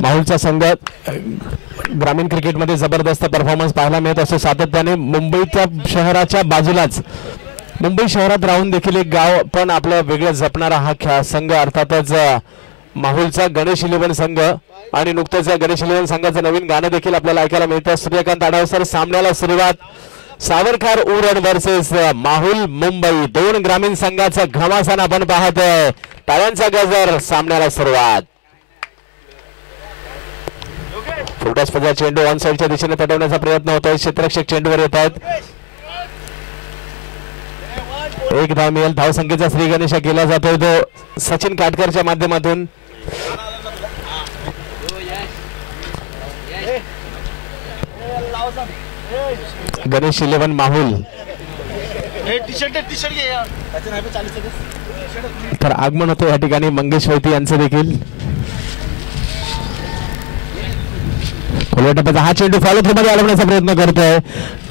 माहुलचा संघ ग्रामीण क्रिकेटमध्ये जबरदस्त परफॉर्मन्स पाहायला मिळत असतो सातत्याने. मुंबईच्या शहराच्या बाजूलाच मुंबई शहरात राहून देखील एक गाव पण आपलं वेगळं जपणारा हा संघ अर्थातच माहुलचा गणेश 11 संघ. आणि नुकतंच या गणेश 11 संघाचं नवीन गाणं देखील आपल्याला ऐकायला मिळतं. सूर्यकांत आढावसर सामन्याला सुरुवात. सावरकर उरण वर्सेस माहुल मुंबई. दोन ग्रामीण संघाचा घमासान आपण पाहतोय. टाळ्यांचा गजर. सामन्याला सुरुवात. फुलटॉसचा चेंडू ऑन साइडच्या दिशेने तटवण्याचा प्रयत्न होतोय. क्षेत्ररक्षक चेंडूवर येत आहेत. एक धाव मिळेल. धावसंख्येचा श्री गणेश केला जातोय तो सचिन काटकरच्या माध्यमातून. गणेश 11 माहुल. तर आगमन होतं या ठिकाणी मंगेश वैती यांचं देखील. हा चेंडू फॉलो थ्रू मध्ये अडवण्याचा प्रयत्न करतोय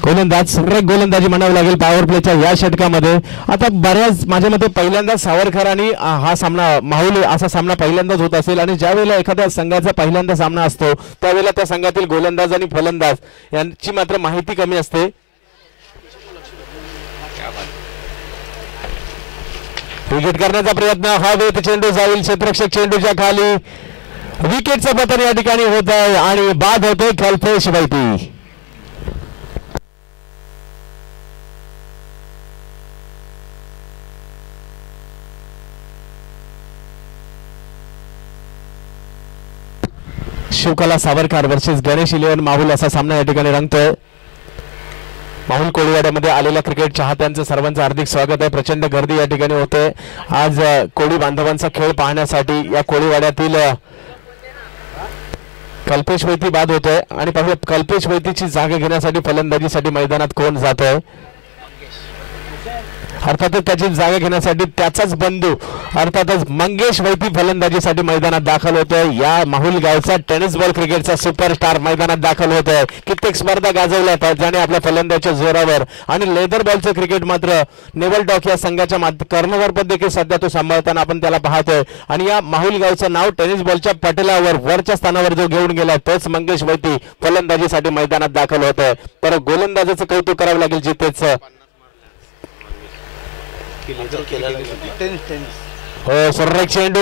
गोलंदाज. सुरेख गोलंदाजी म्हणावी लागेल पॉवर प्लेच्या या षटकामध्ये. आता बऱ्याच माझ्या मते पहिल्यांदा सावरकर आणि हा सामना माहुल असा सामना पहिल्यांदाच होत असेल. आणि ज्या वेळेला एखाद्या संघाचा पहिल्यांदा सामना असतो त्यावेळेला त्या संघातील गोलंदाज आणि फलंदाज यांची मात्र माहिती कमी असते. विकेट करण्याचा प्रयत्न. हा वेत चेंडू जाईल क्षेत्ररक्षक चेंडूच्या खाली. विकेटचं पतन या ठिकाणी होत आहे आणि बाद होतोय कल्पेश वैती. शिवकला सावरकर वर्सेस गणेश 11 माहुल असा सामना या ठिकाणी रंगतोय. माहुल कोळीवाड्यामध्ये आलेल्या क्रिकेट चाहत्यांचं सर्वांचं हार्दिक स्वागत आहे. प्रचंड गर्दी या ठिकाणी होते आज कोळी बांधवांचा खेळ पाहण्यासाठी. या कोळीवाड्यातील कल्पेश वैती बाद होतोय आणि पाहूया कल्पेश वैतीची जागा घेण्यासाठी फलंदाजीसाठी मैदानात कोण जातोय. अर्थातच त्याची जागा घेण्यासाठी त्याचाच बंधू अर्थातच मंगेश वैती फलंदाजीसाठी मैदानात दाखल होतोय. या माहुल गावचा टेनिस बॉल क्रिकेटचा सुपरस्टार मैदानात दाखल होतोय. कित्येक स्पर्धा गाजवल्या ज्याने आपल्या फलंदाजीच्या जोरावर. आणि लेदर बॉलचं क्रिकेट मात्र नेवल डॉक या संघाच्या कर्णधारपद देखील सध्या तो सांभाळताना आपण त्याला पाहतोय. आणि या माहुल गावचं नाव टेनिस बॉलच्या पटलावर वरच्या स्थानावर जो घेऊन गेला तोच मंगेश वैती फलंदाजीसाठी मैदानात दाखल होतोय. तर गोलंदाजाचं कौतुक करावं लागेल जितेश. हो सुरेख चेंडू.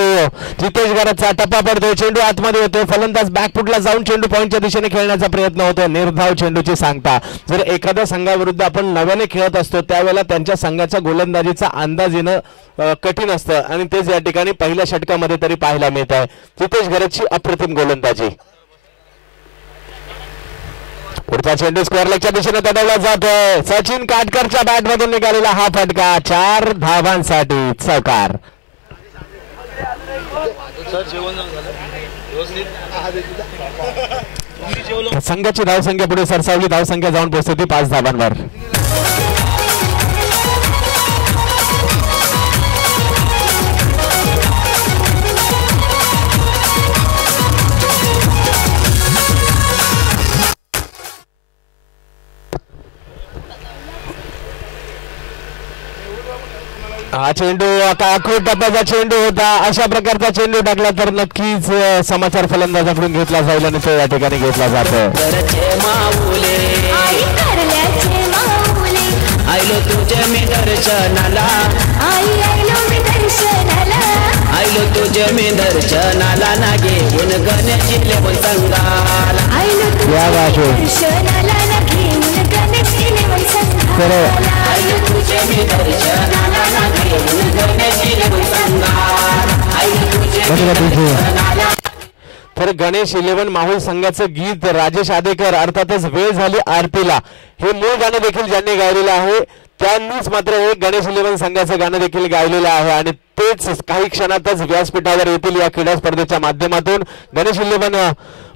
जितेश गरजचा टप्पा पडतोय. चेंडू आतमध्ये होतोय. फलंदाज बॅकफुटला जाऊन चेंडू पॉईंटच्या दिशेने खेळण्याचा प्रयत्न होतोय. निर्धाव चेंडूची सांगता. जर एखाद्या संघाविरुद्ध आपण नव्याने खेळत असतो त्यावेळेला त्यांच्या संघाच्या गोलंदाजीचा अंदाज येणं कठीण असतं आणि तेच या ठिकाणी पहिल्या षटकामध्ये तरी पाहायला मिळत आहे. जितेश गरजची अप्रतिम गोलंदाजी. पुढचा चेंडू स्क्वेअर लेगच्या दिशेने तडवला जातोय. सचिन काटकरच्या बॅट मधून निघालेला हा फटका. 4 धावांसाठी चौकार. संघाची धावसंख्या पुढे सरसावली. धावसंख्या जाऊन पोहोचते 5 धावांवर. हा चेंडू आता आखूड टप्प्याचा चेंडू होता. अशा प्रकारचा चेंडू टाकला तर नक्कीच समाचार फलंदाजाकडून घेतला जाईल आणि तो या ठिकाणी घेतला जातो. आयलो तुझे मी दर्शनाला. आयलो तुझे मी दर्शनाला ना घेऊन गणेश 11 संघाला. या दर्शनाला ना घेऊन गणेश 11 संघाला. आयलो तुझे मी दर्शनाला ना घेऊन गणेश 11 संघाला. आयलो तुझे. तर गणेश 11 माहुल संघाचं गीत राजेश आदेकर अर्थातच वेळ झाली आरतीला हे मूळ गाणं देखील ज्यांनी गायलेलं आहे त्यांनीच मात्र हे गणेश 11 संघाचं गाणं देखील गायलेलं आहे. आणि तेच काही क्षणातच व्यासपीठावर येतील या क्रीडा स्पर्धेच्या माध्यमातून. गणेश 11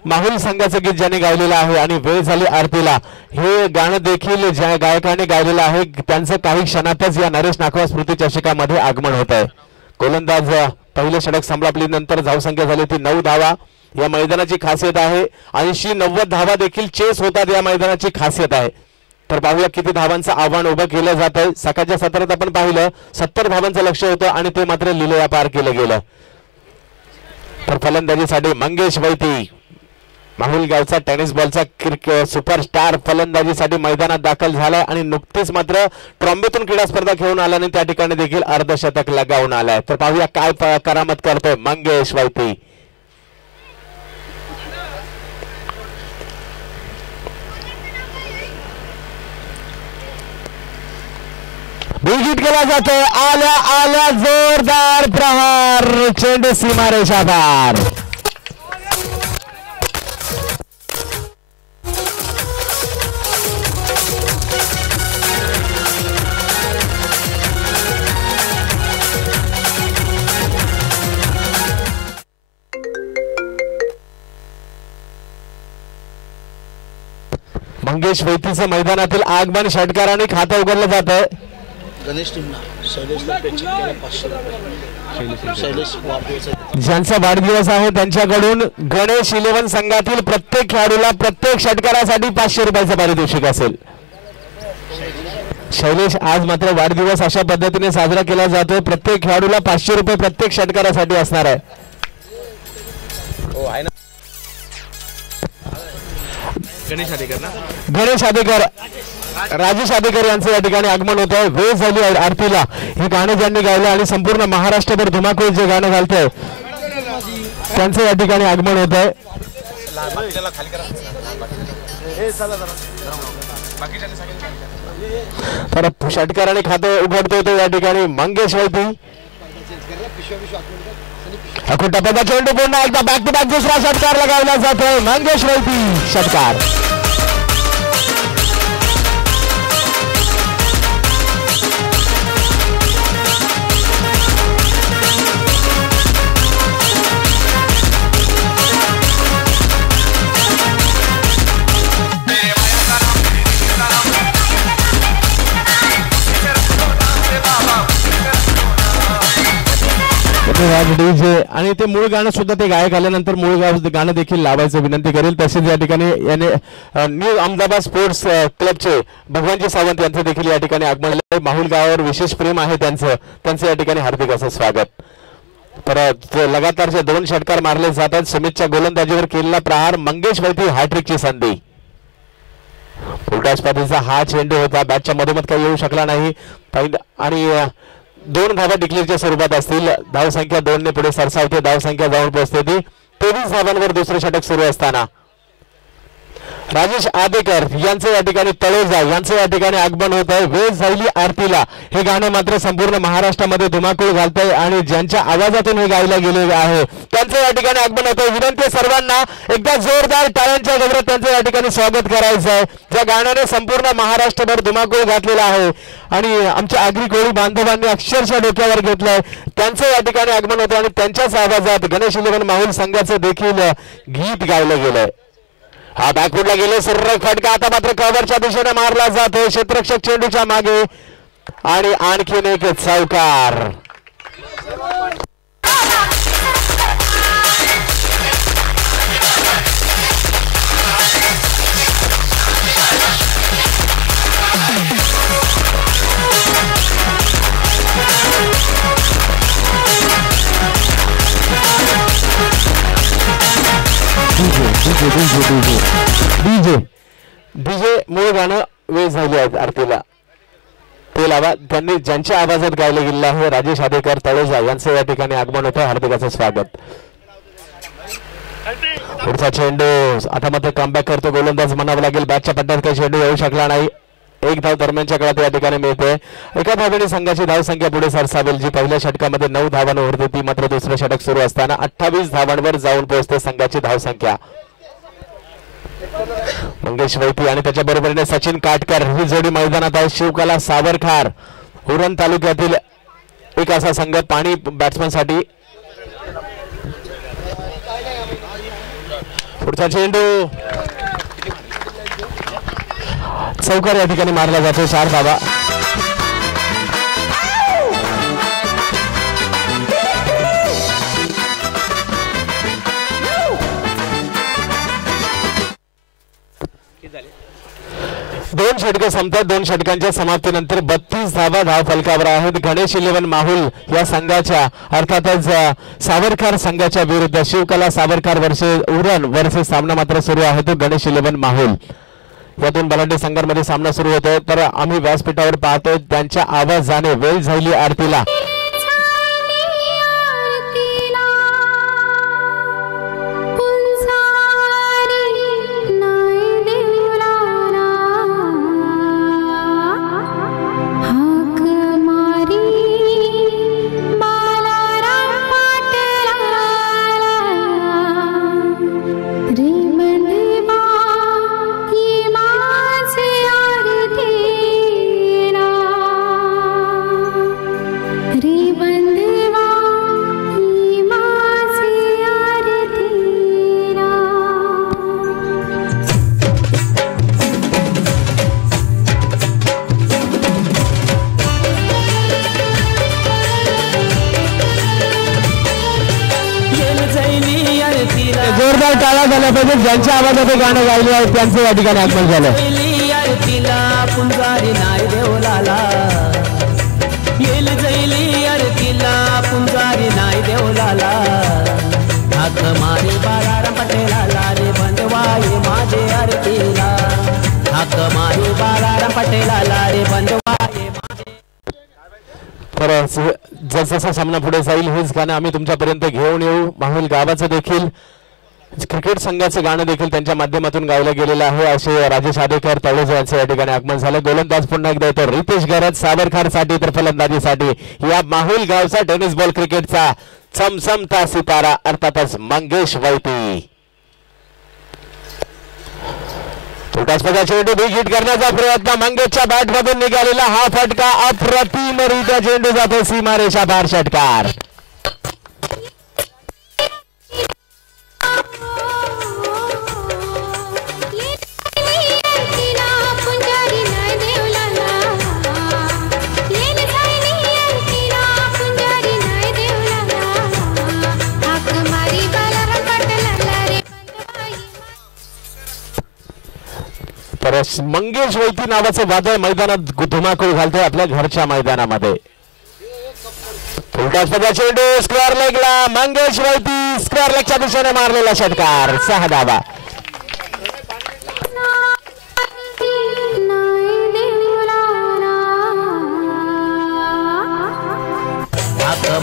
माहुल संघाचं गीत ज्याने गायलेलं आहे आणि वेळ झाली आरतीला हे गाणं देखील ज्या गायकाने गायलेलं आहे त्यांचं काही क्षणातच या नरेश नाखवा स्मृती चषकामध्ये आगमन होत आहे. गोलंदाज पहिले षटक संपल्यानंतर धावसंख्या झाली ती 9 धावा. या मैदानाची खासियत आहे. 80-90 धावा देखील चेस होतात या मैदानाची खासियत आहे. तर पाहूया किती धावांचं आव्हान उभं केलं जात आहे. सकाळच्या सत्रात आपण पाहिलं 70 धावांचं लक्ष होतं आणि ते मात्र लिलया पार केलं गेलं. तर फलंदाजीसाठी मंगेश वैती माहुल गावचा टेनिस बॉलचा क्रिकेट सुपरस्टार फलंदाजीसाठी मैदानात दाखल झालाय आणि नुकतीच मात्र ट्रॉम्बेतून क्रीडा स्पर्धा खेळून आला आणि त्या ठिकाणी देखील अर्धशतक लगावून आलाय. तर पाहूया काय करामत करतोय मंगेश वैती. विकेट केला जातोय. आल्या आल्या जोरदार प्रहार, चेंडू सीमारेषा पार. मंगेश वैतीचं मैदानातील आगमन षटकाराने खातं उघडलं जात आहे. ज्यांचा वाढदिवस आहे त्यांच्याकडून गणेश 11 संघातील प्रत्येक खेळाडूला प्रत्येक षटकारासाठी 500 रुपयाचं पारितोषिक असेल. शैलेश आज मात्र वाढदिवस अशा पद्धतीने साजरा केला जातोय. प्रत्येक खेळाडूला 500 रुपये प्रत्येक षटकारासाठी असणार आहे. गणेश आदेकर राजेश आदेकर यांचं या ठिकाणी आगमन होत आहे. वेळ झाली आरतीला हे गाणं ज्यांनी गायलं आणि संपूर्ण महाराष्ट्रभर धुमाकूळ जे गाणं घालतंय त्यांचं या ठिकाणी आगमन होत आहे. तर षटकाराने खातं उघडतोय तो या ठिकाणी मंगेश वैती. टप्प्याचा चेंडू पुन्हा एकदा बॅक टू बॅक दुसरा षटकार लगावला जातोय. मंगेश वैती षटकार. डीजे आणि ते मूळ गाणं सुद्धा ते गायक आल्यानंतर मूळ गाणं देखील लावायचं विनंती करेल. तसेच या ठिकाणी याने न्यू अहमदाबाद स्पोर्ट्स क्लबचे भगवानजी सावंत यांचं देखील या ठिकाणी आगमन झालंय. माहुल गावावर विशेष प्रेम आहे त्यांचं या ठिकाणी हार्दिक असं स्वागत. तर लगातारचे 2 षटकार मारले जातात. समितच्या गोलंदाजीवर केलेला प्रहार, मंगेश वैती हॅट्रिकची संधी. उलट्या स्पर्धेचा हा चेंडू होता. बॅटच्या मधोमध काही येऊ शकला नाही आणि 2 धावा डिक्लेअरच्या स्वरूपात असतील. धावसंख्या 2 ने पुढे सरसावते. धावसंख्या जाऊन पोहोचते ती 23 धावांवर दुसरं षटक सुरू असताना राजेश आदेकर यांचं या ठिकाणी तळोजा यांचं या ठिकाणी आगमन होत आहे. वेळ झाली आरतीला हे गाणं मात्र संपूर्ण महाराष्ट्रामध्ये धुमाकूळ घालतंय आणि ज्यांच्या आवाजातून हे गायला गेले आहे त्यांचं या ठिकाणी आगमन होत आहे. विनंती सर्वांना एकदा जोरदार टाळ्यांच्या गजरात त्यांचं या ठिकाणी स्वागत करायचं आहे. ज्या गाण्याने संपूर्ण महाराष्ट्रभर धुमाकूळ घातलेला आहे आणि आमच्या आगरी कोळी बांधवांनी अक्षरशः डोक्यावर घेतलंय त्यांचं या ठिकाणी आगमन होतं आणि त्यांच्याच आवाजात गणेश 11 माहुल संघाचं देखील गीत गायलं गेलंय. हा बॅकवुडला गेले सर्र फटका. आता मात्र कव्हरच्या दिशेने मारला जातो क्षेत्ररक्षक चेंडूच्या मागे आणि आणखीन एक चौकार. डीजे मूळ गाणं वेळ झाली आहे आरतीला ते लावा. त्यांनी ज्यांच्या आवाजात गायलं गेलेलं आहे राजेश आदेकर तळोजा यांचं या ठिकाणी आगमन होतं. हार्दिकाचं स्वागत. पुढचा चेंडू आता मात्र कमबॅक करतो गोलंदाज म्हणावं लागेल. बॅटच्या पट्ट्यात काही चेंडू येऊ शकला नाही. 1 धाव दरम्यानच्या काळात या ठिकाणी मिळते. एका धावेने संघाची धावसंख्या पुढे सरसावेल. जी पहिल्या षटकामध्ये 9 धावांवर होती ती मात्र दुसरं षटक सुरू असताना 28 धावांवर जाऊन पोहोचते संघाची धावसंख्या. मंगेश वैती आणि त्याच्या बरोबरीने सचिन काटकर ही जोडी मैदानात आहे. शिवकला सावरखार उरण तालुक्यातील एक असा संघ पाणी बॅट्समन साठी. पुढचा चेंडू चौकार या ठिकाणी मारला जातो. 4 धावा. दोन षटके संपतात. दोन षटकांच्या समाप्तीनंतर 32 धावा धाव फलकावर आहेत. गणेश 11 माहुल या संघाच्या अर्थातच सावरकर संघाच्या विरुद्ध शिवकला सावरकर वर्सेस उरण वर्सेस सामना मात्र सुरू आहे तो गणेश 11 माहुल या दोन बलाढ्य संघांमध्ये सामना सुरू होतोय. तर आम्ही व्यासपीठावर पाहतोय त्यांच्या आवाजाने वेळ झाली आरतीला. जोरदार टाळ्या झाल्या पाहिजे. ज्यांच्या आवाजात गाणं गायले आहेत त्यांचं या ठिकाणी आगमन झालं. पुंजारी नाही देवलाला येल जैली आरतीला पुंजारी नाही देवलाला हाक मारे बाळाराम पटेलाला रे बंधवाये माझे आरतीला हाक मारे बाळाराम पटेलाला रे बंधवाये माझे. तर जसजसा सामना पुढे जाईल हेच गाणं आम्ही तुमच्यापर्यंत घेऊन येऊ. माहुल गावाचं देखील क्रिकेट संघाचं गाणं देखील त्यांच्या माध्यमातून गायलं गेलेलं आहे असे राजेश आदेकर तळोजा यांचं या ठिकाणी आगमन झालं. गोलंदाज पुन्हा एकदा येतो रितेश गरज सावरकर साठी तर फलंदाजीसाठी या माहुल गावचा टेनिस बॉल क्रिकेटचा चमचमता सितारा अर्थातच मंगेश वैती. उलटास्पदा चेंडू बिग हिट करण्याचा प्रयत्न मंगेशच्या बॅट मधून निघालेला हा फटका अप्रतिमरित्या चेंडू जातो सीमारेषा बाहेर. षटकार मंगेश वैती नावाचं वादळ मैदानात धुमाकूळ घालतोय आपल्या घरच्या मैदानामध्ये. उलटास्पदा चेंडू स्क्वेअर लेगला मंगेश वैती स्क्वेअर लेगच्या दिशेने मारलेला षटकार 6 धावा.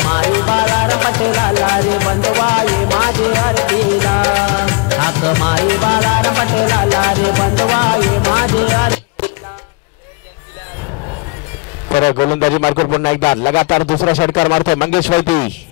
मारी बाळाराम पटेलाला रे बंधवाये माझे आरतीला हाक मारी बाळाराम पटेलाला रे बंधवाये माझे आरतीला. तर गोलंदाजी मार्कवर पुन्हा एकदा लगातार दुसरा षटकार मारतोय मंगेश वैती.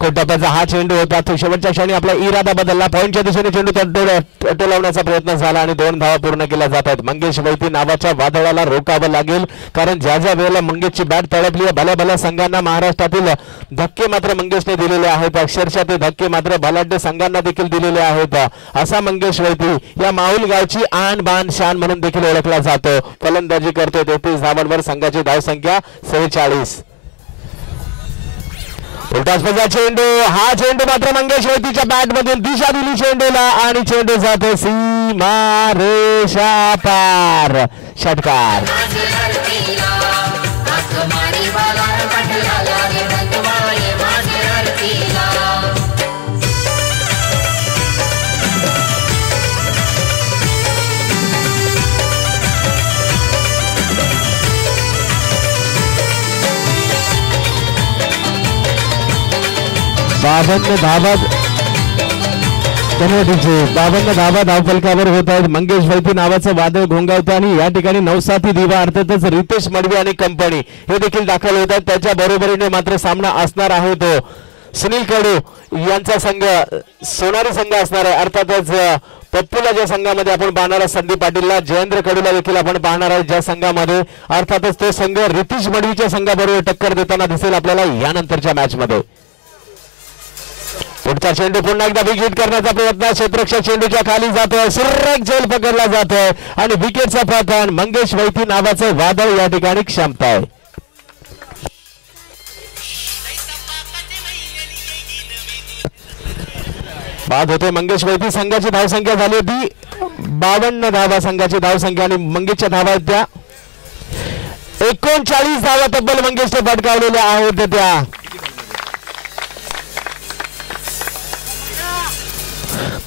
टप्प्याचा हा चेंडू होता तो शेवटच्या क्षणी आपला इरादा बदलला. पॉईंटच्या दिशेने चेंडू टोलवण्याचा प्रयत्न झाला आणि 2 धावा पूर्ण केल्या जात आहेत. मंगेश वैती नावाच्या वादळाला रोखावं लागेल कारण ज्या ज्या वेळेला मंगेशची बॅट तळपली आहे भल्या भल्या संघांना महाराष्ट्रातील धक्के मात्र मंगेशने दिलेले आहेत. अक्षरशः ते धक्के मात्र बलाढ्य संघांना देखील दिलेले आहेत. असा मंगेश वैती या माहुल गावची आन बान शान म्हणून देखील ओळखला जातो. फलंदाजी करतोय 33 धावांवर संघाची धावसंख्या 46. उलटास्पदा चेंडू हा चेंडू मात्र मंगेश वैतीच्या बॅट मधून दिशा दिली चेंडूला आणि चेंडू जातो सीमारेषा पार. षटकार बावन्न धावा धावफलकावर होत आहेत. मंगेश वैती नावाचं वादळ घोंगावतं आणि या ठिकाणी नवसाथी दिवा अर्थातच रितेश मडवी आणि कंपनी हे देखील दाखल होत आहेत. त्याच्या बरोबरीने मात्र सामना असणार आहे तो सुनील कडू यांचा संघ सोनारी संघ असणार आहे. अर्थातच पप्पूला ज्या संघामध्ये आपण पाहणार आहोत संदीप पाटीलला जयेंद्र कडूला देखील आपण पाहणार आहोत ज्या संघामध्ये अर्थातच तो संघ रितेश मडवीच्या संघाबरोबर टक्कर देताना दिसेल आपल्याला यानंतरच्या मॅच मध्ये. पुढचा चेंडू पुन्हा एकदा विकेट करण्याचा प्रयत्न क्षेत्ररक्षक चेंडूच्या खाली जातोय सुरेख झेल पकडला जातोय आणि विकेटचा पतन मंगेश वैती नावाचं वादळ या ठिकाणी क्षमताय. बाद होते मंगेश वैती संघाची धावसंख्या झाली होती 52 धावा संघाची धावसंख्या आणि मंगेशच्या धावा आहेत त्या 39 धावा तब्बल मंगेशने फटकावलेल्या आहेत त्या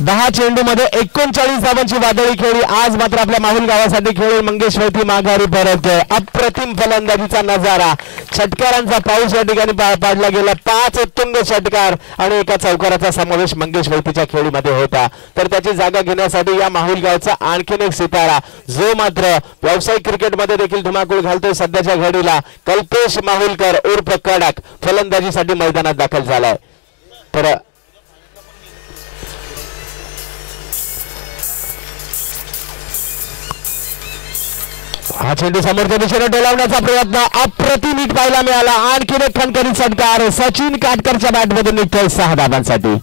10 चेंडूमध्ये 39 धावांची वादळी खेळी आज मात्र आपल्या माहुल गावासाठी खेळून मंगेश वैती माघारी परततोय. अप्रतिम फलंदाजीचा नजारा, षटकारांचा पाऊस या ठिकाणी पाडला गेला. 5 उत्तुंग षटकार आणि एका चौकाराचा समावेश मंगेश वैतीच्या खेळीमध्ये होता. तर त्याची जागा घेण्यासाठी या माहुल गावचा आणखीन एक सितारा जो मात्र व्यावसायिक क्रिकेटमध्ये देखील धुमाकूळ घालतोय सध्याच्या घडीला कल्पेश माहुलकर उर्फ कडक फलंदाजीसाठी मैदानात दाखल झालाय. तर हा चेंडू समोरच्या दिशेने डोलावण्याचा प्रयत्न अप्रतिम हिट पाहायला मिळाला. आणखीन एक खणखणीत षटकार सचिन काटकरच्या बॅटमधून निघतोय 6 धावांसाठी.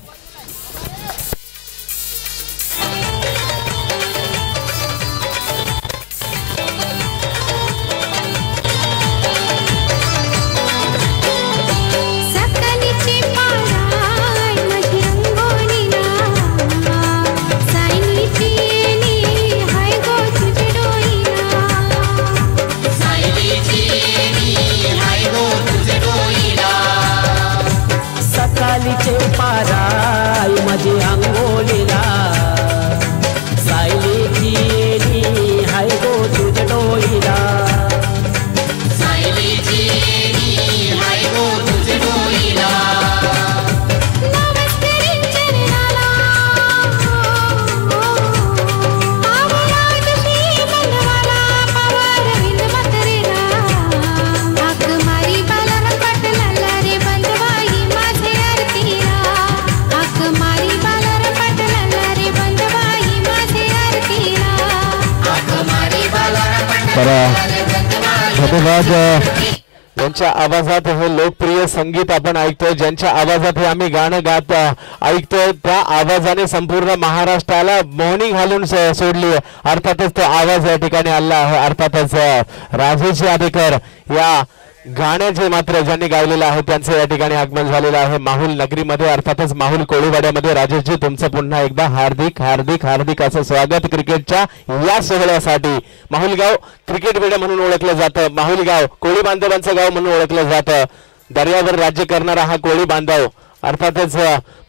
ज्यांच्या आवाजात हे लोकप्रिय संगीत आपण ऐकतोय, ज्यांच्या आवाजात हे आम्ही गाणं गात ऐकतोय, त्या आवाजाने संपूर्ण महाराष्ट्राला मोहनी घालून सोडली. अर्थातच तो आवाज या ठिकाणी आला आहे. अर्थातच राजेश यादेकर या गाण्याचे मात्र ज्यांनी गायलेलं आहे त्यांचं या ठिकाणी आगमन झालेलं आहे माहुल नगरीमध्ये. अर्थातच माहुल कोळीवाड्यामध्ये. राजेशजी तुमचं पुन्हा एकदा हार्दिक हार्दिक हार्दिक असं स्वागत क्रिकेटच्या या सोहळ्यासाठी. माहुल गाव क्रिकेट वेडे म्हणून ओळखलं जातं. माहुल गाव कोळी बांधवांचं गाव म्हणून ओळखलं जातं. दर्यावर राज्य करणारा हा कोळी बांधव. अर्थातच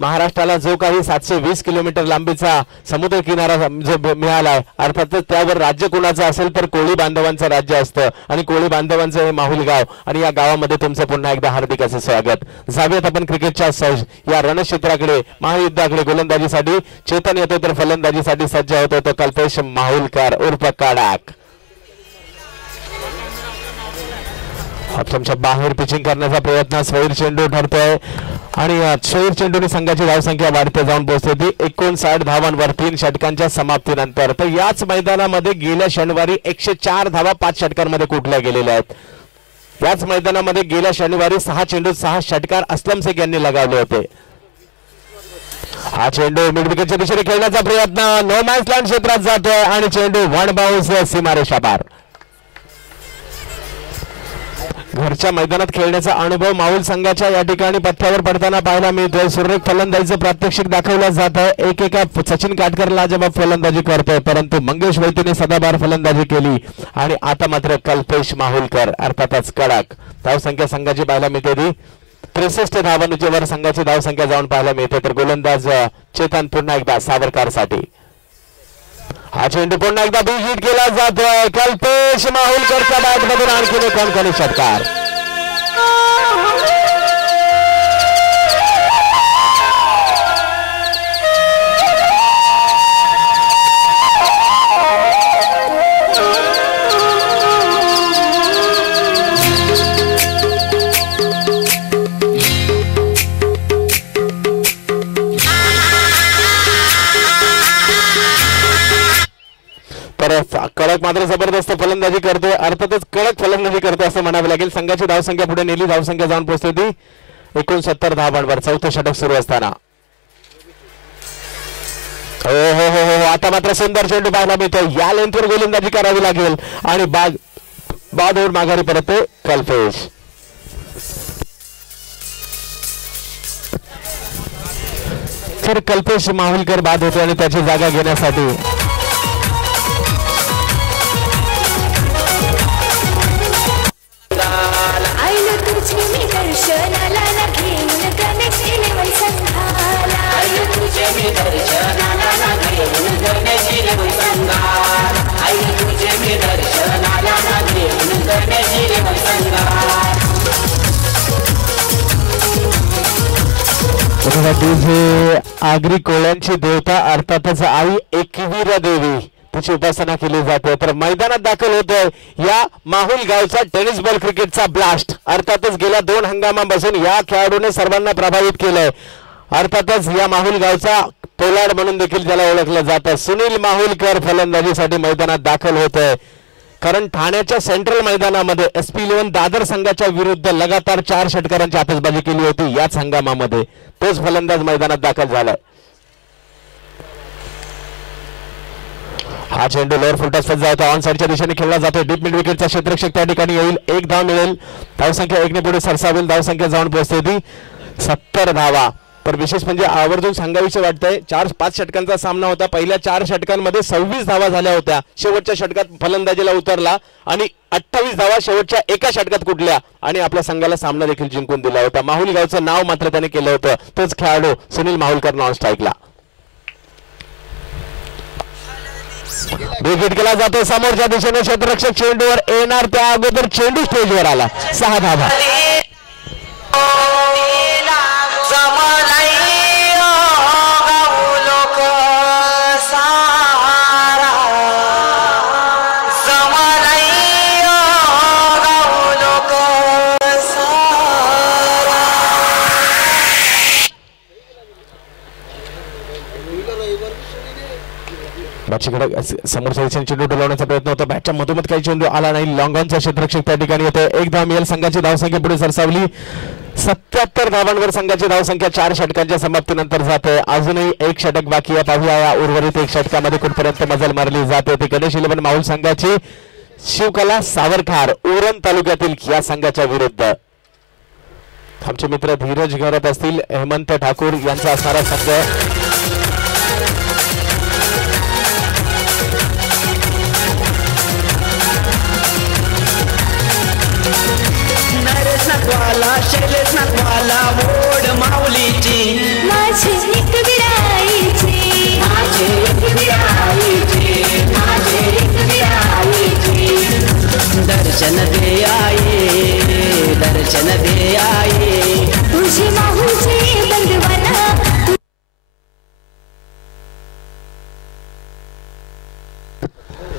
महाराष्ट्राला जो काही 720 किलोमीटर लांबीचा समुद्र किनारा जो मिळालाय अर्थातच त्यावर राज्य कोणाचं असेल तर कोळी बांधवांचं राज्य असतं आणि कोळी बांधवांचं हे माहुल गाव. आणि या गावामध्ये तुमचं पुन्हा एकदा हार्दिक असे स्वागत. जाऊयात आपण क्रिकेटच्या या रणक्षेत्राकडे. महायुद्धाकडे गोलंदाजीसाठी चेतन येतो तर फलंदाजीसाठी सज्ज होतो तो कल्पेश माहुलकर उर्फ कडक. ऑप्शनच्या बाहेर पिचिंग करण्याचा प्रयत्न. स्वैर चेंडू ठरतोय आणि स्वैर चेंडूने संघाची धावसंख्या वाढते जाऊन पोहोचते 59 धावांवर 3 षटकांच्या समाप्तीनंतर. तर याच मैदानामध्ये गेल्या शनिवारी 104 धावा 5 षटकांमध्ये कुठल्या गेलेल्या आहेत. याच मैदानामध्ये गेल्या शनिवारी 6 चेंडूत 6 षटकार असलम शेख यांनी लगावले होते. हा चेंडू मिड विकेटच्या दिशेने खेळण्याचा प्रयत्न नो मॅन्स लँड क्षेत्रात जातोय आणि चेंडू वन बाउन्स सीमारेषा पार. घरच्या मैदानात खेळण्याचा अनुभव माहुल संघाच्या या ठिकाणी पथ्यावर पडताना पाहायला मिळतोय. सुरेख फलंदाजीचं प्रात्यक्षिक दाखवलं जात आहे. एकेका सचिन काटकर लाजवाब फलंदाजी करतोय परंतु मंगेश वैतीने सदाबार फलंदाजी केली आणि आता मात्र कल्पेश माहुलकर अर्थातच कडक. धावसंख्या संघाची पाहायला मिळते ती 63 धावांवर संघाची धावसंख्या जाऊन पाहायला मिळते. तर गोलंदाज चेतन पुन्हा एकदा सावरकरसाठी. हा चेंडू पुन्हा एकदा बिग हिट केला जातोय. कल्पेश माहुलकरच्या बॅटमधून आणखीन एक खणखणीत षटकार. कडक मात्र जबरदस्त फलंदाजी करतोय. अर्थातच कडक फलंदाजी करतोय असं म्हणावं लागेल. संघाची धावसंख्या पुढे नेली. धावसंख्या जाऊन पोहोचते ती 69 धावांवर 4थं षटक सुरू असताना. हो हो हो हो आता मात्र सुंदर चेंडू पाहायला मिळतो. या लेंथवर गोलंदाजी करावी लागेल आणि बाद होऊन माघारी परतते कल्पेश. तर कल्पेश माहुलकर बाद होतो आणि त्याची जागा घेण्यासाठी तुझे आगरी कोळ्यांची देवता अर्थातच आई एकवीर देवी तिची उपासना केली जाते। तर मैदानात दाखल होतोय या माहुल गावचा टेनिस बॉल क्रिकेटचा ब्लास्ट। अर्थातच गेल्या 2 हंगामापासून या खेळाडूने सर्वांना प्रभावित केलंय। अर्थातच या माहुल गावचा पोलाड म्हणून देखील त्याला ओळखलं जातं। सुनील माहुलकर फलंदाजीसाठी मैदानात दाखल होतोय, कारण ठाण्याच्या सेंट्रल मैदानामध्ये SP11 दादर संघाच्या विरुद्ध लगातार 4 षटकारांची आतषबाजी केली होती याच हंगामामध्ये। तोच फलंदाज मैदानात दाखल झालाय। हा चेंडू लोअर फुलटॉस जातो, ऑन साइडच्या दिशेने खेळला जातो। डीप मिड विकेटचा क्षेत्ररक्षक त्या ठिकाणी येईल, 1 धाव मिळेल। धावसंख्या 1 ने पुढे सरसावेल, धावसंख्या जाऊन पोहोचते ती 70 धावा। पर विशेष म्हणजे आवर्जून सांगावीचे वाटतंय 4-5 षटकांचा सामना होता। पहिल्या 4 षटकांमध्ये 26 धावा झाल्या होत्या, शेवटच्या षटकात फलंदाजीला उतरला आणि 28 धावा शेवटच्या एका षटकात कुठल्या आणि आपल्या संघाला सामना देखील जिंकून दिला होता। माहुल गावचं नाव मात्र त्याने केलं होतं, तोच खेळाडू सुनील माहुलकर नॉन स्ट्राईकला। विकेट केला जातो समोरच्या दिशेने, क्षेत्ररक्षक चेंडूवर येणार त्या अगोदर चेंडू स्टेजवर आला, 6 धावा। समोरच्या दिशेने चेंडू डोलवण्याचा प्रयत्न होता, बॅटच्या मधोमध काही चेंडू आला नाही। लॉंग ऑनचा क्षेत्ररक्षक त्या ठिकाणी येतो, 1 धाव मिळेल। संघाची धावसंख्या पुढे सरसावली 77 धावांवर। संघाची धावसंख्या 4 षटकांच्या समाप्तीनंतर जाते। अजूनही 1 षटक बाकी आहे, पाहूया या उर्वरित 1 षटकामध्ये कुठपर्यंत मजल मारली जाते। ती गणेश 11 माहुल संघाची शिवकला सावरखार उरण तालुक्यातील या संघाच्या विरुद्ध। आमचे मित्र धीरज घरत असतील, हेमंत ठाकूर यांचा असणारा संघ। शैलेश नाथवाला ओढ माऊलीची, माझी एकविराईची, माझी एकविराईची, माझी एकविराईची। दर्शन दे आई, दर्शन दे आई, तुझी माऊलीची बंदवाना।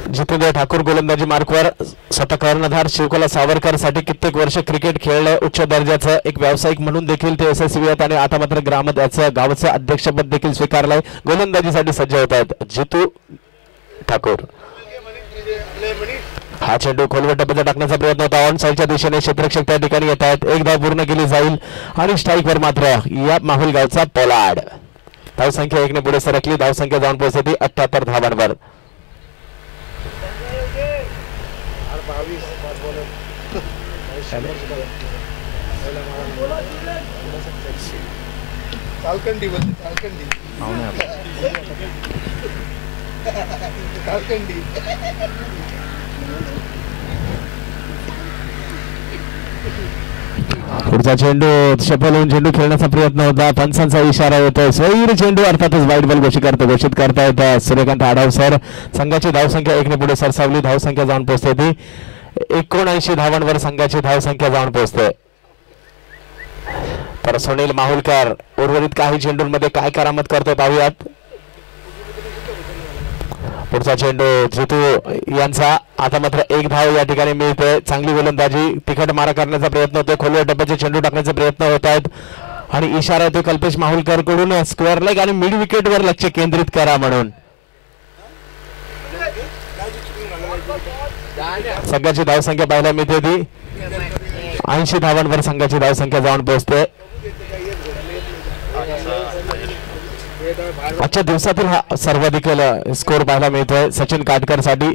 जितेंद्र ठाकूर गोलंदाजी मार्कवर, स्वतः कर्णधार शिवकला सावरकर साठी कित्येक वर्ष क्रिकेट खेळलंय। उच्च दर्जाचं एक व्यावसायिक म्हणून देखील ते यशस्वी आहेत आणि आता मात्र ग्रामपंचायतचं गावचं अध्यक्षपद देखील स्वीकारलंय। गोलंदाजीसाठी सज्ज होत आहेत जितू ठाकूर। हा चेंडू खोलवर डब्याचा टाकण्याचा प्रयत्न होता, ऑन साइडच्या दिशेने क्षेत्ररक्षक त्या ठिकाणी येत आहेत। 1 धाव पूर्ण केली जाईल आणि स्ट्राईकवर मात्र या माहुल गावचा पोलाड। धावसंख्या 1 ने पुढे सरकली, धावसंख्या जाऊन पोहोचते 78 धावांवर। चालकंडी बोलते, चालकंडी चालकंडी। पुढचा चेंडू शफल होऊन चेंडू खेळण्याचा प्रयत्न होता, पंचांचा इशारा येतोय। स्वैर चेंडू अर्थातच वाईट बॉल घोषित करतायत सूर्यकांत आढाव सर। संघाची धावसंख्या 1 ने पुढे सरसावली, धावसंख्या जाऊन पोहोचते ती 79 धावांवर। संघाची धावसंख्या जाऊन पोहोचते। तर सुनील माहुलकर उर्वरित काही चेंडूंमध्ये काय करामत करतोय पाहूयात। पुढचा चेंडू जितू यांचा, आता मात्र 1 धाव या ठिकाणी मिळते। चांगली गोलंदाजी, तिखट मारा करण्याचा प्रयत्न होतोय, खोलवर डब्याचे चेंडू टाकण्याचे प्रयत्न होत आहेत आणि इशारा येतोय कल्पेश माहुलकर कडून स्क्वेअर लेग आणि मिड विकेटवर लक्ष केंद्रित करा म्हणून। संघाची धावसंख्या पाहायला मिळते ती 80 धावांवर। संघाची धावसंख्या जाऊन पोहोचते। आजच्या दिवसातील हा सर्वाधिक स्कोर पाहायला मिळतोय सचिन काटकर साठी।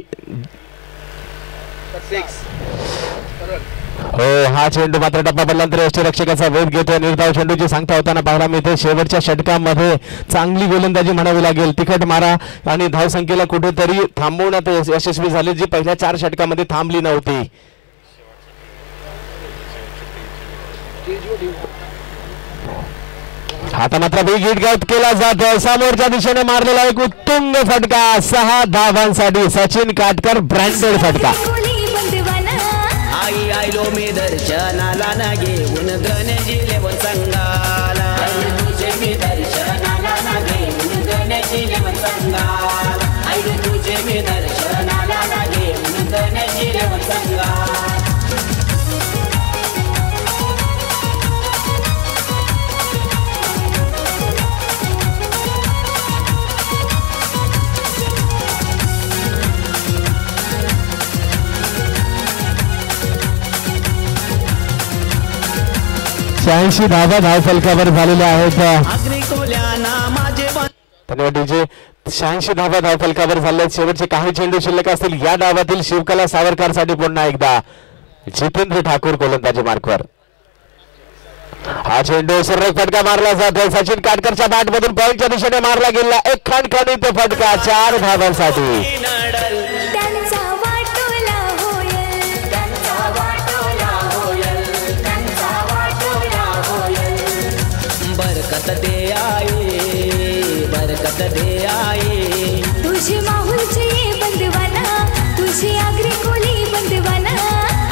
हो, हा चेंडू मात्र टप्पा पडल्यानंतर यष्टीरक्षकाचा वेध घेतोय। निर्धाव चेंडूची सांगता होताना पाहायला मिळते। शेवटच्या षटकामध्ये चांगली गोलंदाजी म्हणावी लागेल, तिखट मारा आणि धावसंख्येला कुठेतरी थांबवण्यात यशस्वी झाले, जी पहिल्या 4 षटकामध्ये थांबली नव्हती। आता मात्र बिग हिट गाऊट केला जातो, समोरच्या दिशेने मारलेला एक उत्तुंग फटका, 6 धावांसाठी सचिन काटकर ब्रँडेड फटका। आई आयलो मी दर्शनाला ना घेऊन गणेश 11 संघाला, तुझे मी 86 धावा धावफलकावर झालेल्या आहेत. धन्यवाद डीजे. 86 धावा धावफलकावर झाल्या. शेवटचे काही चेंडू शिल्लक असतील या डावातील. शिवकला सावरकर साठी पुन्हा एकदा जितेंद्र ठाकूर गोलंदाजी मार्कवर. हा चेंडू सुरेख फटका मारला जातोय. सचिन काटकरच्या बॅट मधून पॉइंटच्या दिशेने मारला गेला. एक खणखणीत फटका 4 धावांसाठी. बरकत दे आए तुझे माहौलचे बंदवाना तुझे आग्रे कोली बंदवाना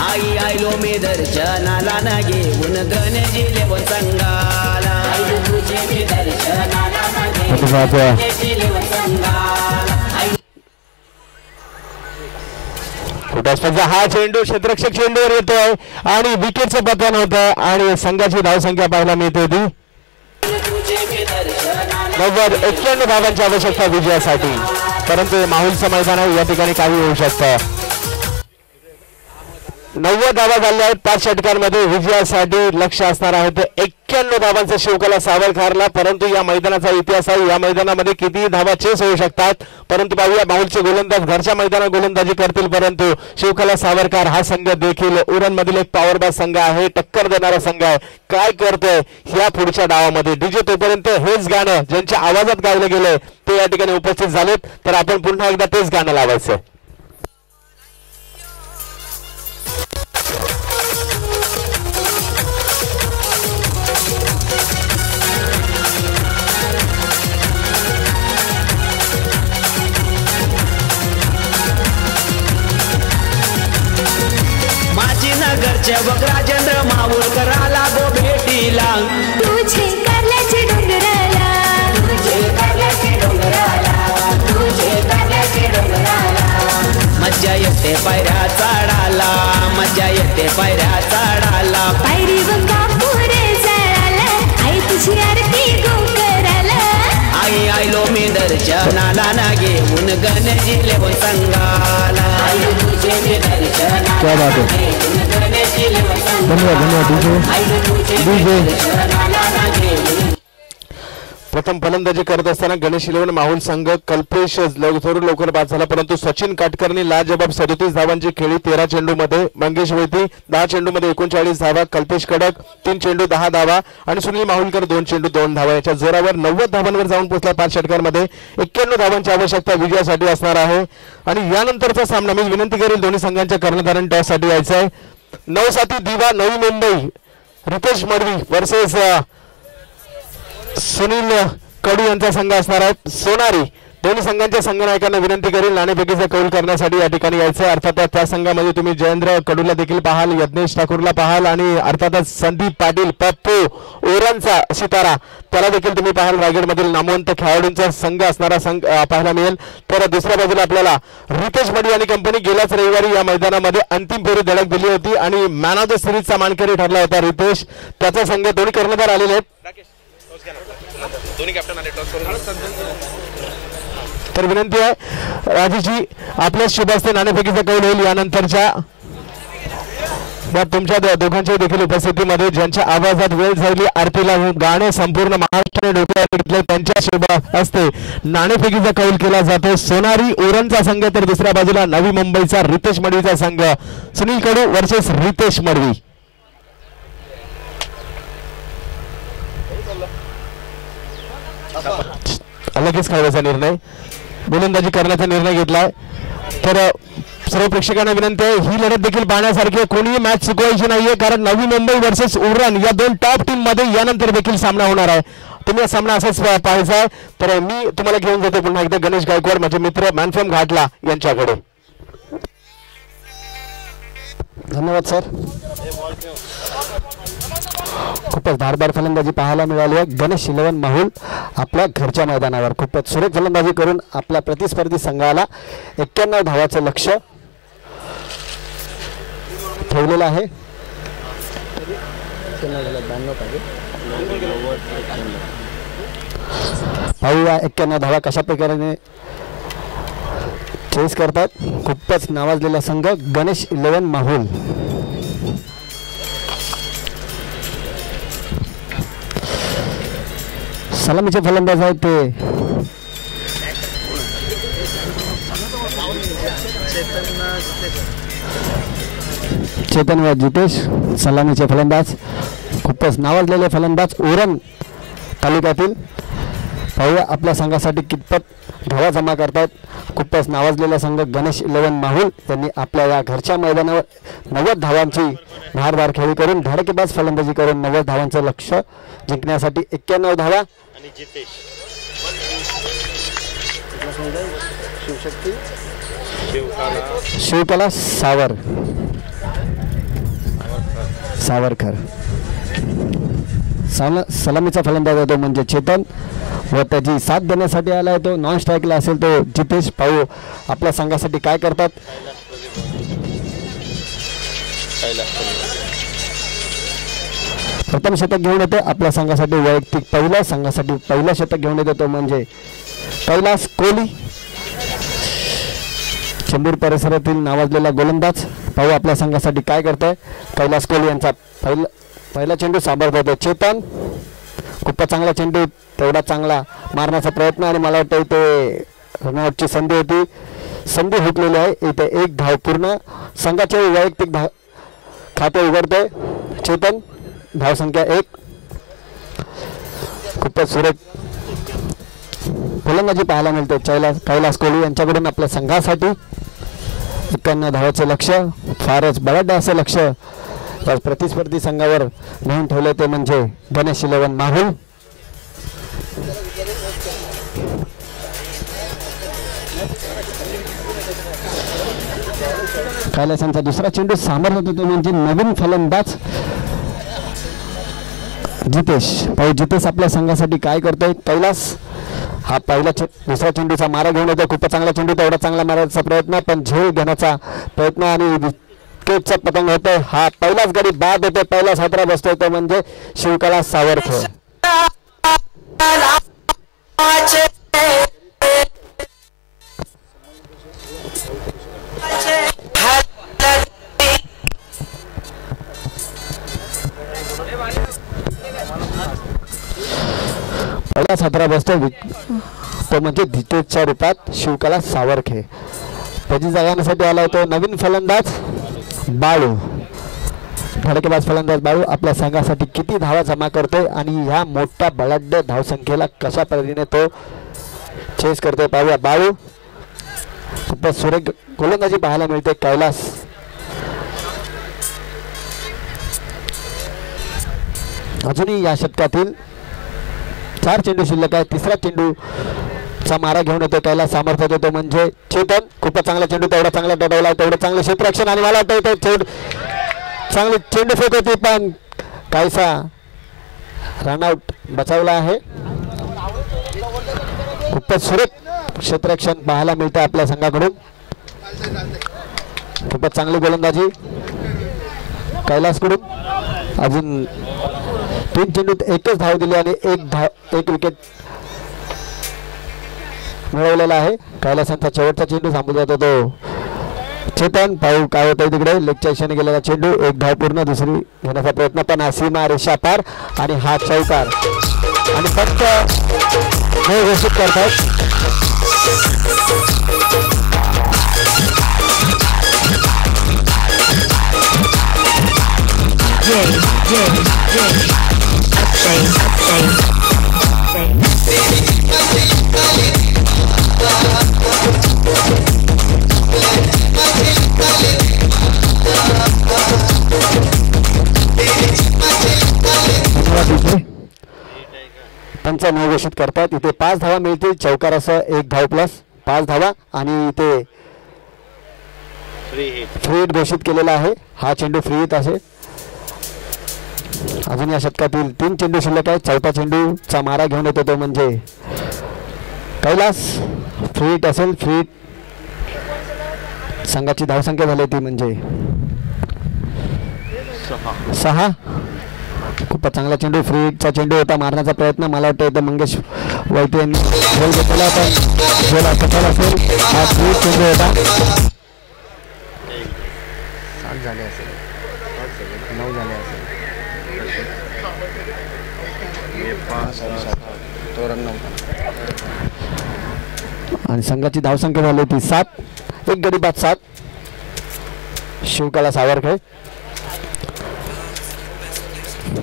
आई आयलो मी दर्शनाला ना घेऊन गणेश लेवन संगाला तुझे मी दर्शनाला ना घेऊन गणेश लेवन संगाला. हा चेंडू क्षेत्ररक्षक चेंडूवर येतोय आणि विकेटचं पतन होतं आणि संघाची धावसंख्या पाहायला मिळते होती 91 धावांची आवश्यकता विजयासाठी. परंतु माहुलचं मैदान आहे या ठिकाणी काही होऊ शकतं. 90 धावा झाल्या आहेत 5 षटकांमध्ये. विजयासाठी लक्ष असणार आहे ते 91 धावांचा शिवकला सावरकरला. परंतु या मैदानाचा इतिहास आहे. या मैदानामध्ये किती धावा चेस होऊ शकतात. परंतु पाहूया माहुलचे गोलंदाज घरच्या मैदानात गोलंदाजी करतील. परंतु शिवकला सावरकर हा संघ देखील उरण मधील एक पॉवरबाज संघ आहे. टक्कर देणारा संघ आहे. काय करतोय या पुढच्या डावामध्ये. डीजे तोपर्यंत हेच गाणं ज्यांच्या आवाजात गायलं गेलंय ते या ठिकाणी उपस्थित झालेत. तर आपण पुन्हा एकदा तेच गाणं लावायचं. नगरच्या बघ राजेंद्र माहुलकराला गो भेटीला तुझे कारल्याचे डोंगराला तुझे कारल्याचे डोंगराला तुझे कारल्याचे डोंगराला मज्जा येते पायऱ्या चढाला मज्जा येते पायऱ्या चढाला पायरी बघा पुरे चढाला आई तुझी आरती गो कराला आई आयलो मी दर्शनाला ना घेऊन गणेश लेवन संगाला आई तुझे मी दर्शनाला क्या बात है. धन्यवाद डीजे. प्रथम फलंदाजी करत असताना गणेश इलेव्हन माहुल संघ कल्पेश लवकर बाद झाला. परंतु सचिन काटकरनी लाजबाब 37 धावांची खेळी 13 चेंडूमध्ये. मंगेश वेती 10 चेंडूमध्ये 39 धावा. कल्पेश कडक 3 चेंडू 10 धावा आणि सुनील माहुलकर 2 चेंडू 2 धावा. याच्या जोरावर 90 धावांवर जाऊन पोहोचला. 5 षटकांमध्ये 91 धावांची आवश्यकता विजयासाठी असणार आहे. आणि यानंतरचा सामना मी विनंती करेल दोन्ही संघांच्या कर्णधारांनी टॉस साठी यायचं आहे. 9 साथी दिवा नवी मुंबई रितेश मडवी वर्सेस सुनील कडू यांचा संघ असणार आहे. सोनारी दोन्ही संघांच्या संघनायकांना विनंती करेल नाणेफेकीचा कौल करण्यासाठी या ठिकाणी यायचं. अर्थातच त्या संघामध्ये तुम्ही जयेंद्र कडूला देखील पाहाल, यज्ञेश ठाकूरला पाहाल आणि अर्थातच संदीप पाटील पप्पू ओरणचा सितारा त्याला देखील तुम्ही पाहाल. रायगडमधील नामवंत खेळाडूंचा संघ असणारा संघ पाहायला मिळेल. तर दुसऱ्या बाजूला आपल्याला रितेश मडवी आणि कंपनी गेल्याच रविवारी या मैदानामध्ये अंतिम फेरी धडक दिली होती आणि मॅन ऑफ द सिरीजचा मानकरी ठरला होता रितेश. त्याचा संघ दोन्ही कर्णधार आलेले आहेत. तर विनंती आहे राजेशजी आपल्या शुभ हस्ते नाणेफेकीचा कौल होईल. यानंतरच्या तुमच्या दोघांच्या देखील उपस्थितीमध्ये ज्यांच्या आवाजात वेळ झाली आरतीला गाणे संपूर्ण महाराष्ट्राने डोक्यावर घेतले त्यांच्या शुभ हस्ते नाणेफेकीचा कौल केला जातो. सोनारी ओरणचा संघ तर दुसऱ्या बाजूला नवी मुंबईचा रितेश मडवीचा संघ. सुनील कडू वर्सेस रितेश मडवी. लगेच खेळायचा निर्णय गोलंदाजी करण्याचा निर्णय घेतलाय. तर सर्व प्रेक्षकांना विनंती आहे ही लढत देखील पाहण्यासारखी. कोणीही मॅच चुकवायची नाहीये कारण नवी मुंबई वर्सेस उरण या दोन टॉप टीम मध्ये यानंतर देखील सामना होणार आहे. तुम्ही हा सामना असाच पाहायचा आहे. तर मी तुम्हाला घेऊन जातो पुन्हा एकदा गणेश गायकवाड माझे मित्र मॅन फ्रॉम घाटला यांच्याकडे. धन्यवाद सर. खूपच धारदार फलंदाजी पाहायला मिळाली आहे. गणेश इलेव्हन माहुल आपल्या घरच्या मैदानावर खूपच सुरेख फलंदाजी करून आपल्या प्रतिस्पर्धी संघाला 91 धावाचं लक्ष ठेवलेलं आहे. पाहूया 91 धावा कशा प्रकारे चेस करतात. खूपच नावाजलेला संघ गणेश इलेव्हन माहुल. सलामीचे फलंदाज आहेत ते चेतन व जितेश. सलामीचे फलंदाज खूपच नावाजलेले फलंदाज उरण तालुक्यातील. पाहूया आपल्या संघासाठी कितपत धावा जमा करतात. खूपच नावाजलेला संघ गणेश 11 माहुल यांनी आपल्या या घरच्या मैदानावर 90 धावांची धारदार खेळी करून धडकेबाज फलंदाजी करून 90 धावांचं लक्ष जिंकण्यासाठी 91 धावा आणि जितेश शिवशक्ती शिवकला सावरकर. सलामीचा फलंदाज आहे तो म्हणजे चेतन व त्याची साथ देण्यासाठी आला आहे तो नॉन स्ट्राईकला असेल तो जितेश. पाहू आपल्या संघासाठी काय करतात. प्रथम शतक घेऊन येते आपल्या संघासाठी वैयक्तिक पहिलं शतक घेऊन येतो तो म्हणजे कैलास कोहली, चेंबूर परिसरातील नावाजलेला गोलंदाज. पाहू आपल्या संघासाठी काय करतोय. कैलास कोहली यांचा पहिला चेंडू सांभाळत होतो चेतन. खूपच चांगला चेंडू, तेवढा चांगला मारण्याचा प्रयत्न आणि मला वाटतं इथे रनआउटची संधी होती. संधी हुकलेली आहे. इथे 1 धाव पूर्ण. संघाचे वैयक्तिक खाते उघडतोय चेतन. धावसंख्या 1. खूपच सुरेख फलंदाजी पाहायला मिळते कैलास कोहली यांच्याकडून आपल्या संघासाठी. 51 धावाचे लक्ष, फारच बलाढ्य असे लक्ष या प्रतिस्पर्धी संघावर नेऊन ठेवले ते म्हणजे गणेश 11 माहुल. कैलासांचा दुसरा चेंडू सांभाळत होता तो म्हणजे नवीन फलंदाज जितेश. पाहू जितेश आपल्या संघासाठी काय करतोय. कैलास हा दुसरा चेंडूचा मारा घेऊन येतो. खूपच चांगला चेंडू, तेवढा चांगला मारायचा प्रयत्न पण झेल घेण्याचा प्रयत्न आणि विकेटचा पतंग होतोय. हा पहिलाच गडी बाद होतोय. पहिला सातरा बसतोय तो म्हणजे शिवकला सावरकर. पहिला सातरा बसतोय तो म्हणजे जितेशच्या रूपात शिवकला सावरखे. त्याची जागाण्यासाठी आला होतो नवीन फलंदाज बाळू. धडकेबाज फलंदाज बाळू आपल्या संघासाठी किती धावा जमा करतोय आणि ह्या मोठ्या बलाढ्य धावसंख्येला कशा पद्धतीने तो चेस करतोय. पाहूया बाळू. खूपच सुरेख गोलंदाजी पाहायला मिळते कैलास. अजूनही या शतकातील 4 चेंडू शिल्लक आहे. तिसरा चेंडूचा मारा घेऊन येतो कैलास. सामर्थ्य देतो म्हणजे चेतन. खूपच चांगला चेंडू, तेवढा चांगला दडवला, तेवढं चांगलं क्षेत्ररक्षण आणि मला वाटतं चांगली चेंडू फेक होती पण काहीसा रनआउट बचावला आहे. खूपच सुरेख क्षेत्ररक्षण पाहायला मिळतं आपल्या संघाकडून. खूपच चांगली गोलंदाजी कैलासकडून. अजून 3 चेंडूत 1च धाव दिली आणि 1 विकेट मिळवलेला आहे. कैलासांचा शेवटचा चेंडू थांबून जातो तो चेतन. पाहू काय होतंय तिकडे. लेगच्या दिशेने गेलेला चेंडू, 1 धाव पूर्ण, दुसरी घेण्याचा प्रयत्न पण सीमा रेषा पार आणि हा चौकार आणि फक्त हे घोषित करतात. पंच नाव घोषित करतात. इथे 5 धावा मिळतील. चौकारासह 1 धाव प्लस 5 धावा आणि इथे फ्री हिट घोषित केलेला आहे. हा चेंडू फ्री हिट असेल. अजून या शतकातील 3 चेंडू शिल्लक आहे. चौथा चेंडूचा मारा घेऊन येतो तो म्हणजे कैलास. फ्री हिट असेल. फ्री हिट संघाची धावसंख्या झाली ती म्हणजे 6. खूपच चांगला चेंडू, फ्री हिटचा चेंडू होता. मारण्याचा प्रयत्न मला वाटतं इथं मंगेश वैद्य यांनी गोल घेतलेला पण गोल असेल. हा फ्री हिट चेंडू होता. 7 झाले असेल, 9 झाले असेल. 5 आणि संघाची धावसंख्या झाली ती 7. एक गडी बाद 7. शिवकला सावरखेड.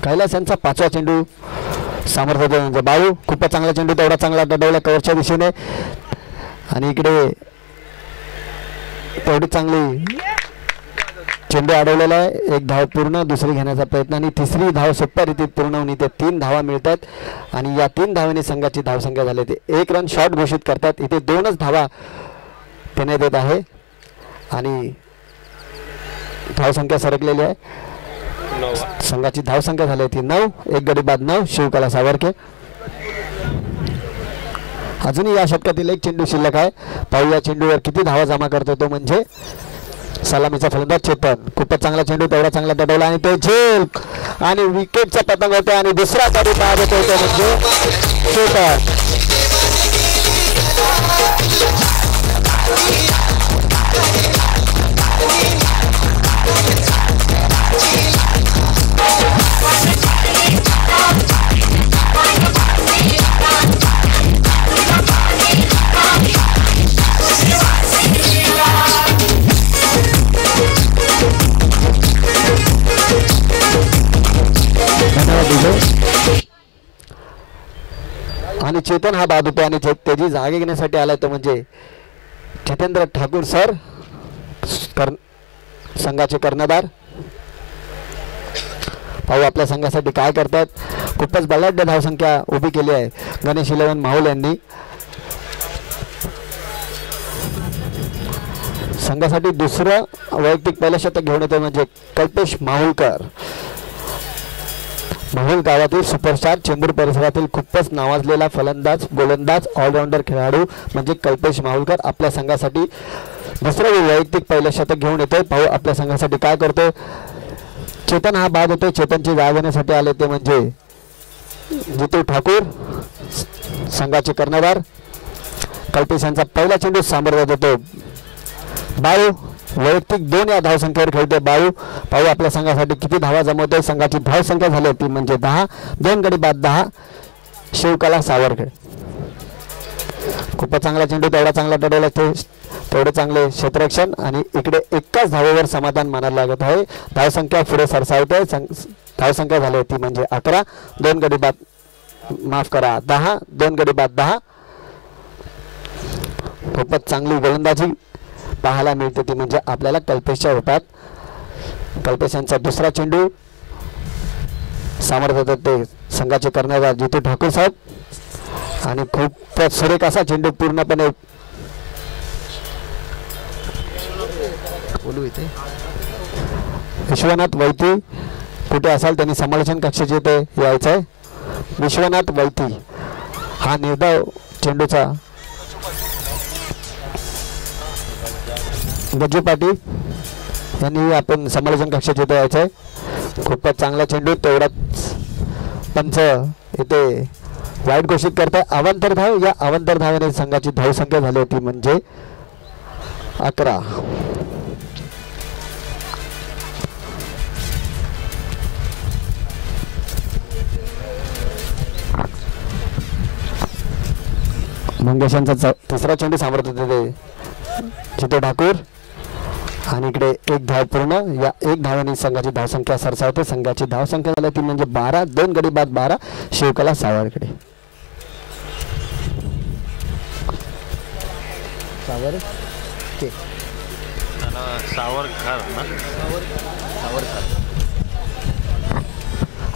कैलास यांचा 5वा चेंडू सामर्थ्य बाळू. खूपच चांगला चेंडू, तेवढा चांगला डडवला कव्हरच्या दिशेने आणि इकडे तेवढी चांगली चेंडू अडवलेला आहे. एक धाव पूर्ण, दुसरी घेण्याचा प्रयत्न आणि तिसरी धाव सोप्या रीतीत पूर्ण होऊन इथे 3 धावा मिळतात आणि या 3 धावांनी संघाची धावसंख्या झाली ते 1 रन शॉट घोषित करतात. इथे 2च धावा देण्यात येत आहे आणि धावसंख्या सरकलेली आहे. संघाची धावसंख्या झाली ती 9. एक गडी बाद 9. शिवकला सावरके. अजूनही या षटकातील एक चेंडू शिल्लक आहे. पाहू या चेंडूवर किती धावा जमा करतो तो म्हणजे सलामीचा फलंदाज चेतन. खूपच चांगला चेंडू, तेवढा चांगला दडवला आणि तो झेल आणि विकेटचा पतंग होतो आणि दुसरा गडी बाद होतो तो म्हणजे चेतन. आणि चेतन हा बाद होतो आणि त्याची जागा घेण्यासाठी आलाय तो म्हणजे जितेंद्र ठाकूर सर, संघाचे कर्णधार. पाहू आपल्या संघासाठी काय करतात. खूपच बलाढ्य धावसंख्या उभी केली आहे गणेश 11 माहुल यांनी. संघासाठी दुसरं वैयक्तिक पहिलं शतक घेऊन येतो म्हणजे कल्पेश माहुलकर. माहुल गावातील सुपरस्टार, चेंबूर परिसरातील खूपच नावाजलेला फलंदाज, गोलंदाज, ऑलराऊंडर खेळाडू म्हणजे कल्पेश माहुलकर आपल्या संघासाठी दुसरं वैयक्तिक पहिलं शतक घेऊन येतोय. पाहू आपल्या संघासाठी काय करतोय. चेतन हा बाद होतोय. चेतनची जागा घेण्यासाठी आले ते म्हणजे जितू ठाकूर, संघाचे कर्णधार. कल्पेश यांचा पहिला चेंडू सामोरं होतो बाळू. वैयक्तिक 2 या धावसंख्येवर खेळतोय बाळू. पाहू आपल्या संघासाठी किती धावा जमवतोय. संघाची धावसंख्या झाली ती म्हणजे 10. 2 गडी बाद 10. शिवकला सावरखेड. खूपच चांगला चेंडू, तेवढा चांगला डडवला, तेवढे चांगले क्षेत्ररक्षण आणि इकडे एकाच धावेवर समाधान मानायला लागत आहे. धावसंख्या पुढे सरसावते. धावसंख्या झाली ती म्हणजे 11. 2 गडी बाद, माफ करा 10. 2 गडी बाद 10. खूपच चांगली गोलंदाजी पाहायला मिळते ती म्हणजे आपल्याला कल्पेशच्या रूपात. कल्पेश यांचा दुसरा चेंडू सामर्थ्य होतात ते संघाचे कर्णधार जितू ठाकूर साहेब आणि खूपच सुरेख असा चेंडू पूर्णपणे बोलू इथे विश्वनाथ वैती कुठे असाल त्यांनी समालोचन कक्षाचे इथे यायचं आहे. विश्वनाथ वैती हा निर्धाव चेंडूचा गज्जू पाटील यांनी आपण समालोचन कक्षात इथे यायचं आहे. खूपच चांगला चेंडू, तेवढाच पंच इथे वाईट घोषित करताय. अवांतर धाव. या अवांतर धावाने संघाची धावसंख्या झाली होती म्हणजे 11. मंगेशांचा तिसरा चेंडू सामोरत होते जितू ठाकूर आणि इकडे 1 धाव पूर्ण. या 1 धावांनी संघाची धावसंख्या सरसावते. संघाची धावसंख्या झाली ती म्हणजे 12. 2 गडी बाद 12. शिवकला सावरखेड.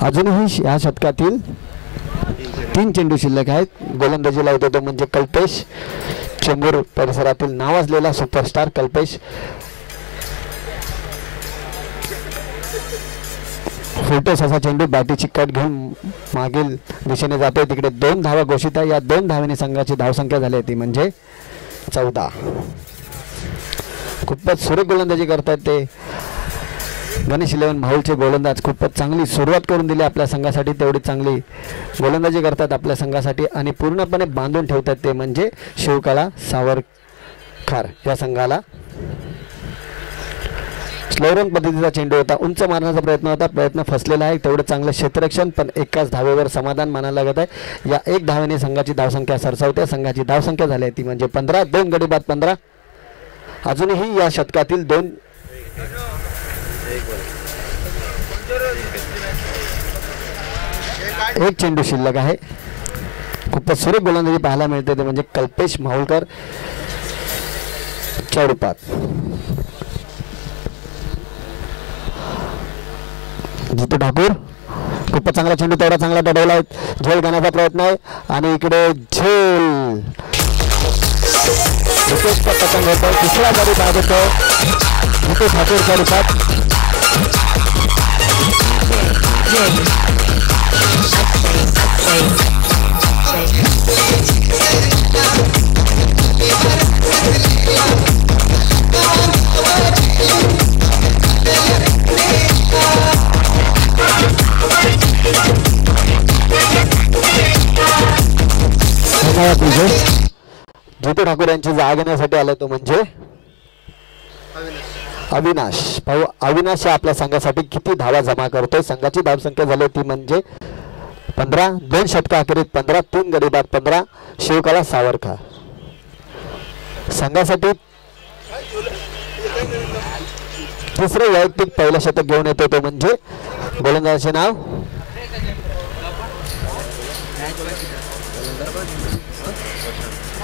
अजूनही या शतकातील 3 चेंडू शिल्लक आहेत. गोलंदाजीला येतो तो म्हणजे कल्पेश, चेंबूर परिसरातील नावाजलेला सुपरस्टार कल्पेश. फुलटोस असा चेंडू बॅटीची कट घेऊन मागील दिशेने जातोय. तिकडे 2 धावा घोषित आहे. या 2 धावांनी संघाची धावसंख्या झाली ती म्हणजे 14. खूपच सुरेख गोलंदाजी करतात ते गणेश 11 माहुलचे गोलंदाज. खूपच चांगली सुरुवात करून दिली आपल्या संघासाठी. तेवढी चांगली गोलंदाजी करतात आपल्या संघासाठी आणि पूर्णपणे बांधून ठेवतात ते म्हणजे शिवकला सावरकर या संघाला. स्लोरन पद्धतीचा चेंडू होता, उंच मारण्याचा प्रयत्न होता, प्रयत्न फसलेला आहे. तेवढं चांगलं क्षेत्ररक्षण, पण एकाच धावेवर समाधान मानायला लागत आहे. या एक धावेने संघाची धावसंख्या सरसावते. संघाची धावसंख्या झाली ती म्हणजे 15. 2 गडी बाद 15. अजूनही या शतकातील 2 एक चेंडू शिल्लक आहे. खूपच सुरेख गोलंदाजी पाहायला मिळते ते म्हणजे कल्पेश माहुलकर च्या रूपात. जितू ठाकूर खूपच चांगला चेंडू, तेवढा चांगला टडवला आहे. झेल घेण्याचा प्रयत्न आहे आणि इकडे झेल पतंग होतो. तिसरा गडी बाद होतो जितू ठाकूरच्या रूपात. जितू ठाकूर यांची जागा घेण्यासाठी आला तो म्हणजे अविनाश. भाऊ अविनाश आपल्या संघासाठी किती धावा जमा करतोय? संघाची धावसंख्या झाली ती म्हणजे 15. 2 षटका अखेरीत 15. 3 गडी बाद 15. शिवकला सावरकर संघासाठी तिसरे वैयक्तिक पहिलं शतक घेऊन येतो तो म्हणजे गोलंदाजाचे नाव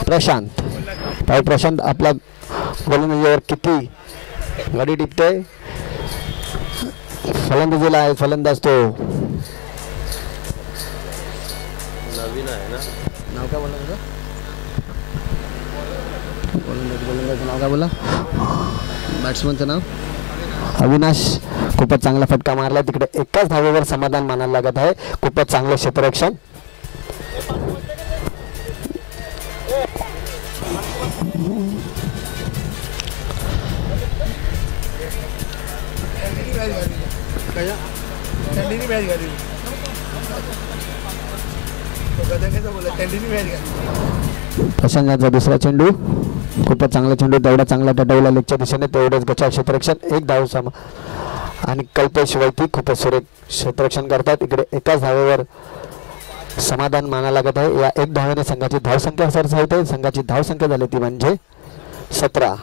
प्रशांत. भाऊ प्रशांत आपल्या गोलंदाजीवर किती गडी टिपतोय? फलंदाजीला आहे फलंदाज तो नवीन आहे ना. नाव काय बोला? गोलंदाज नाव काय बोला? बॅट्समनचं नाव अविनाश. खूपच चांगला फटका मारला. तिकडे एकाच धावेवर समाधान मानायला लागत आहे. खूपच चांगलं क्षेत्ररक्षण. प्रशांतचा दुसरा चेंडू खूपच चांगला चेंडू, तेवढा चांगला टटवला लेगच्या दिशेने, तेवढंच गचाव क्षेत्ररक्षण. एक धाव आणि कल्पेश वैती खूपच सुरेख क्षेत्ररक्षण करतात. इकडे एकाच धावेवर समाधान मानायला लागत आहे. या एक धावेने संघाची धावसंख्या सरसावते. संघाची धावसंख्या झाली ती म्हणजे 17.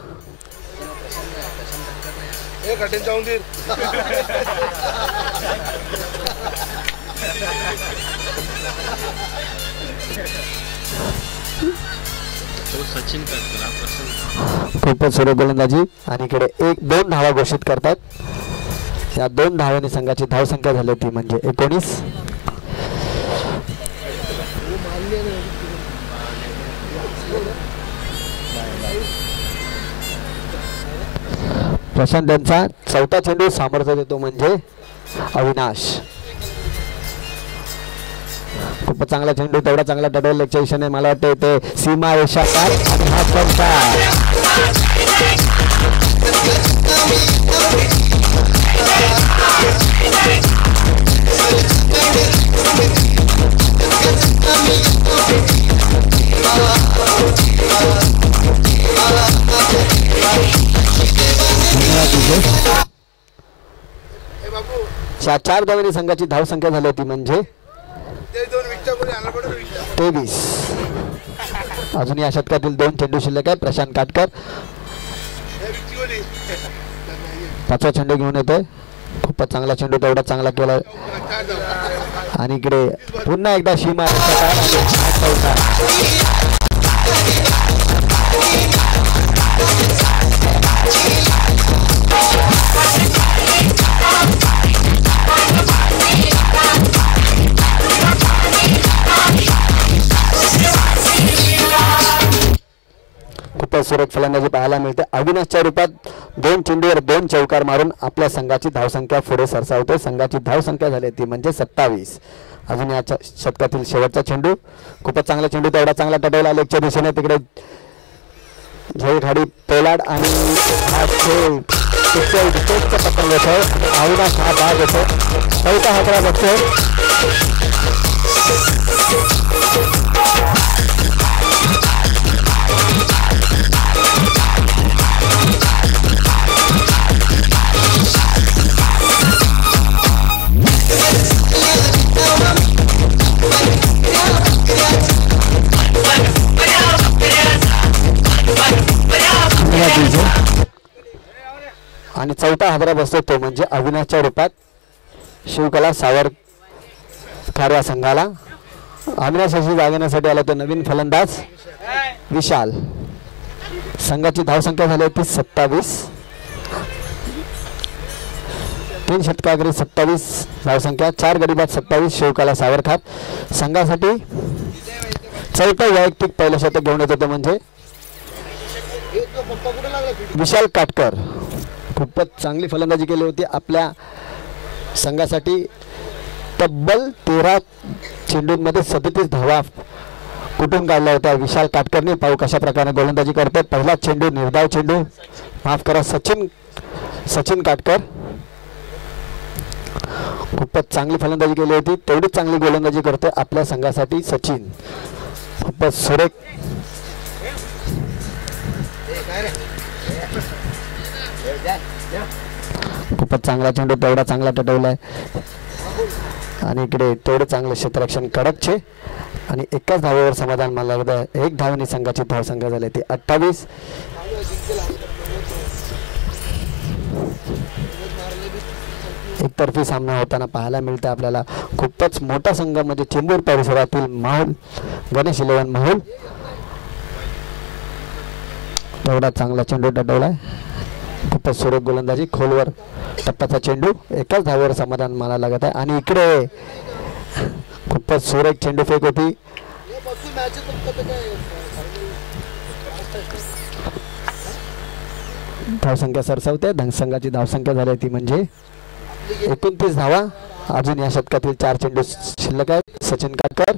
खूपच सुरेख गोलंदाजी आणि इकडे 1-2 धावा घोषित करतात. या 2 धावांनी संघाची धावसंख्या झाली ती म्हणजे 19. प्रशांत यांचा चौथा चेंडू सामर्थ्य देतो म्हणजे अविनाश. खूपच चांगला चेंडू, तेवढा चांगला टटोल लेगच्या दिशेने. मला वाटतं ते सीमा रेषा पार आणि हा चौथा. या 4 धावांनी संघाची धावसंख्या झाली होती म्हणजे 23. अजून या शतकातील 2 चेंडू शिल्लक आहे. प्रशांत काटकर 5वा चेंडू घेऊन येतोय. खूपच चांगला चेंडू, तेवढा चांगला केला आणि इकडे पुन्हा एकदा सीमा खूपच सुरेख फलंदाजी पाहायला मिळते. अविनाशच्या रूपात 2 चेंडूवर 2 चौकार मारून आपल्या संघाची धावसंख्या पुढे सरसावते. संघाची धावसंख्या झाली ती म्हणजे 27. अजून या शतकातील शेवटचा चेंडू खूपच चांगला चेंडू, तेवढा चांगला टटवला लेगच्या दिशेने. तिकडे झेल खाडी पोलाड आणि पतंग येतो. अविनाश हा भाग येतो. चौथा हातरा बघतो. आणि चौथा हादरा बसतो तो म्हणजे अविनाशच्या रूपात शिवकला सावरकर या संघाला. अविनाशाशी जागण्यासाठी आला तो नवीन फलंदाज विशाल. संघाची धावसंख्या झाली होती 27. 3 षटकागरी 27 धावसंख्या, 4 गडी बाद 27. शिवकला सावरकर संघासाठी चौथं वैयक्तिक पहिलं शतक घेऊन येत होतं म्हणजे विशाल काटकर. खूपच चांगली फलंदाजी केली होती आपल्या संघासाठी. तब्बल 13 चेंडूंमध्ये 37 धावा कुठून काढल्या होत्या विशाल काटकरने. पाहू कशा प्रकारे गोलंदाजी करते. पहिला चेंडू निर्धाव चेंडू, माफ करा सचिन काटकर. खूपच चांगली फलंदाजी केली होती. तेवढीच चांगली गोलंदाजी करते आपल्या संघासाठी सचिन. खूपच सुरेख खूपच चांगला चेंडू, तेवढा चांगला टटवलाय आणि इकडे तेवढं चांगलं क्षेत्ररक्षण कडकचे आणि एकाच धावेवर समाधान मानला होता. 1 धावेने संघाची धावसंख्या झाली ती 28. एकतर्फी सामना होताना पाहायला मिळतं आपल्याला. खूपच मोठा संघ म्हणजे चेंबूर परिसरातील माहोल गणेश 11 माहोल. तेवढा चांगला चेंडू टटवलाय. खूपच सुरेख गोलंदाजी, खोलवर टप्प्याचा चेंडू, एकाच धावेवर समाधान मानायला लागत आहे. आणि इकडे खूपच सुरेख चेंडू फेक होती. धावसंख्या सरसावते. संघाची धावसंख्या झाली ती म्हणजे 29 धावा. अजून या शतकातील 4 चेंडू शिल्लक आहेत. सचिन काटकर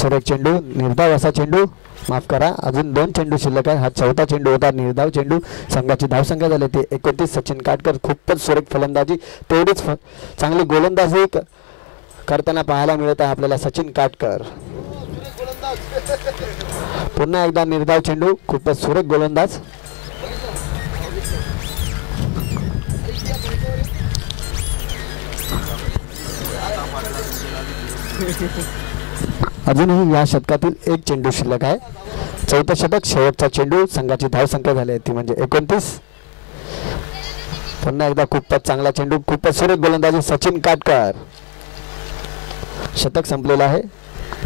सुरेख चेंडू, निर्धाव असा चेंडू, माफ करा अजून 2 चेंडू शिल्लक आहे. हा चौथा चेंडू होता निर्धाव चेंडू. संघाची धावसंख्या झाली ती 29. सचिन काटकर खूपच सुरेख फलंदाजी, तेवढीच चांगली गोलंदाजी करताना पाहायला मिळत आहे आपल्याला सचिन काटकर. पुन्हा एकदा निर्धाव चेंडू, खूपच सुरेख गोलंदाज. अजूनही या शतकातील 1 चेंडू शिल्लक आहे. चौथा षटक, शेवटचा चेंडू. संघाची धावसंख्या झाली ती म्हणजे 29. पुन्हा एकदा खूपच चांगला चेंडू, खूपच सुरेख गोलंदाजी सचिन काटकर. शतक संपलेलं आहे.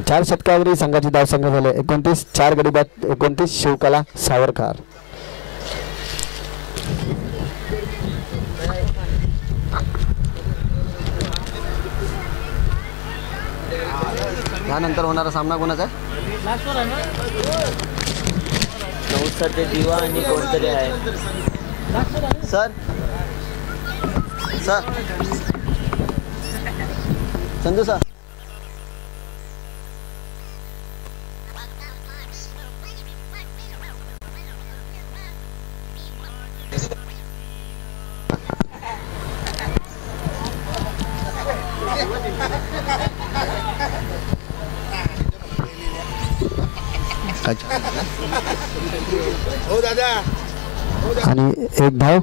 4 षटकावरील संघाची धावसंख्या झाली 29. 4 गडी बाद 29. शिवकला सावरकर. यानंतर होणारा सामना कोणाचा आहे? नवसाचे दिवा आणि कोणतरी आहे सर संजू सर. आणि 1 धाव.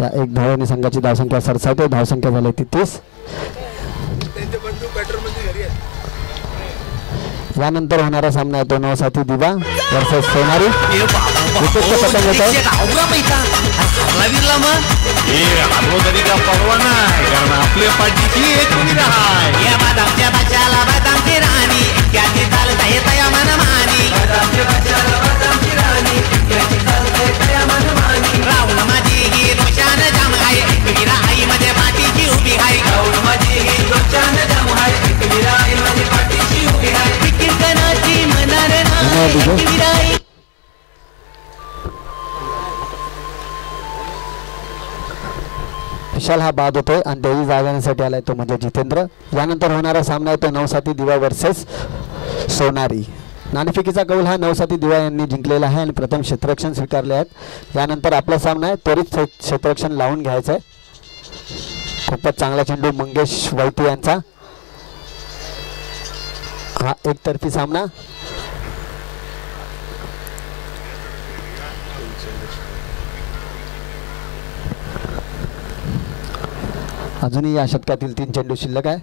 या 1 धावाने संघाची धावसंख्या सरसावते. धावसंख्या झाली ती 30. यानंतर होणारा सामना आहे तो नवसाथी दिवा वर्सेस सोनारी. आपल्या पाठीची एक विशाल हा बाद होतोय आणि तेही जागण्यासाठी आलाय तो म्हणजे जितेंद्र. यानंतर होणारा सामना आहे तो नवसाथी दिवा वर्सेस सोनारी. नाणेफेकीचा कौल हा नवसाथी दिवा यांनी जिंकलेला आहे आणि प्रथम क्षेत्ररक्षण स्वीकारले आहेत. यानंतर आपला सामना आहे त्वरित क्षेत्ररक्षण लावून घ्यायचं आहे. खूपच चांगला चेंडू मंगेश वैतू यांचा. हा एकतर्फी सामना. अजूनही या शतकातील 3 चेंडू शिल्लक आहे.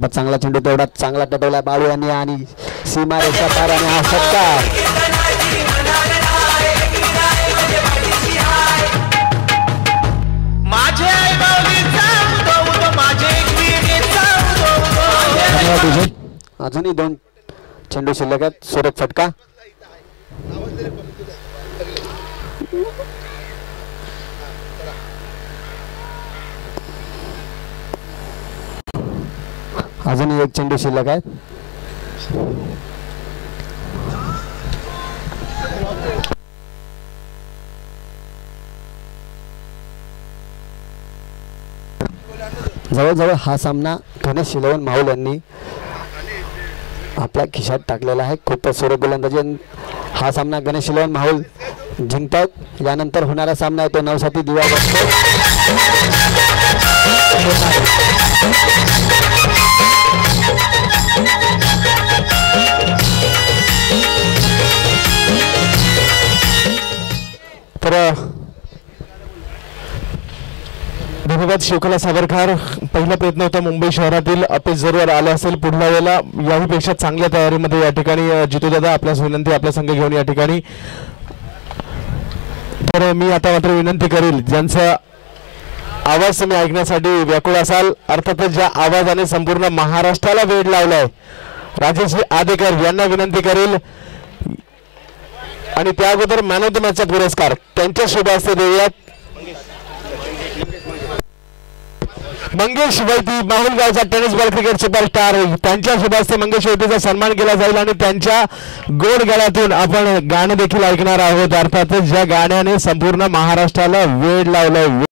सर्वात चांगला चेंडू तेवढा चांगला टटवला बाळू यांनी आणि सीमा रेषा पार आणि हा षटकार. अजूनही 2 चेंडू शिल्लक आहेत. सुरेख फटका. अजूनही 1 चेंडू शिल्लक आहे. जवळजवळ हा सामना गणेश शिलवण माहुल यांनी आपल्या खिशात टाकलेला आहे. खूप सुरेख गोलंदाजी. हा सामना गणेश शिलवण माहुल जिंकतात. यानंतर होणारा सामना आहे तो नवसाती दिवा बसतो. तर धन्यवाद शिवकला सावरकर. पहिला प्रयत्न होता मुंबई शहरातील अपेस जरूर आले असेल. पुढल्या वेळेला याहीपेक्षा चांगल्या तयारीमध्ये या ठिकाणी जितूदादा आपल्यास विनंती आपला संघ घेऊन या ठिकाणी. तर मी आता मात्र विनंती करेल ज्यांचा आवाज तुम्ही ऐकण्यासाठी व्याकुळ असाल अर्थातच ज्या आवाजाने संपूर्ण महाराष्ट्राला वेध लावलाय राजेशजी आदेकर यांना विनंती करेल आणि त्या अगोदर मॅन ऑफ द मॅचचा पुरस्कार त्यांच्या शुभ हस्ते देऊयात. मंगेश वैती माहुल गावचा टेनिस बॉल क्रिकेट सुपरस्टार त्यांच्या शुभ हस्ते मंगेश वैतीचा सन्मान केला जाईल आणि त्यांच्या गोड गळ्यातून आपण गाणं देखील ऐकणार आहोत. अर्थातच ज्या गाण्याने संपूर्ण महाराष्ट्राला वेड लावलाय.